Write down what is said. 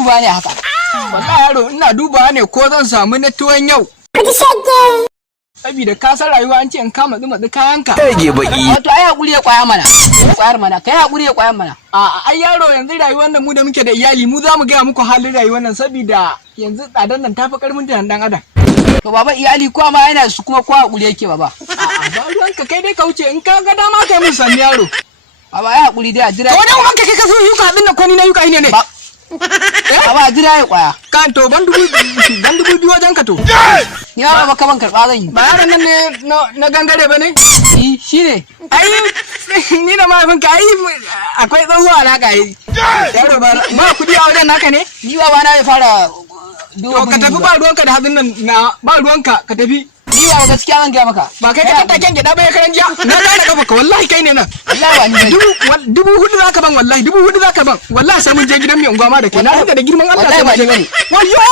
duba ne haka? Wallahi yaro ina duba ne ko zan samu na tuwon yau. Sabida ka san rayuwa an ce in kama matsi kayanka. Tage baki. Wato ai hakuri ya kwaya mana. Kwayar mana, kai hakuri ya kwayar mana. Ai yaro yanzu rayuwar nan mu da muke da iyali mu za mu gaya muku halin rayuwar nan sabida yanzu tsadar nan tafi karfin tunan dan adam. To baba iyali kowa ma yana su kuma kowa hakuri yake baba. Ba ruwanka kai dai ka wuce in ka ga dama kai mun sanni yaro. Baba ai hakuri dai a jira. To dan wanka kai ka so yuka abin nan ko ni na yuka ne. Baba a jira ya kwaya. Kan to ban dubu biyu wajen ka to. Ni ba baka ban karba zan yi. Ba yaran nan ne na gangare ba ne? Shi ne. Ai ni da mahaifinka ai akwai tsohuwa alaka yi. Yaro ba kudi a wajen naka ne? Ni ba na ya fara To ka tafi ba ruwanka da hadin nan na ba ruwanka ka tafi. Ni ba gaskiya zan gaya maka. Ba kai ka tattaken gida ba ya karan jiya. Na gane kafa ka wallahi kai ne nan. Wallahi ba ni ne. Dubu hudu zaka ban wallahi dubu hudu zaka ban. Wallahi sai mun je gidan mai unguwa ma da kai. Na rinka da girman Allah sai mun je. Wayo!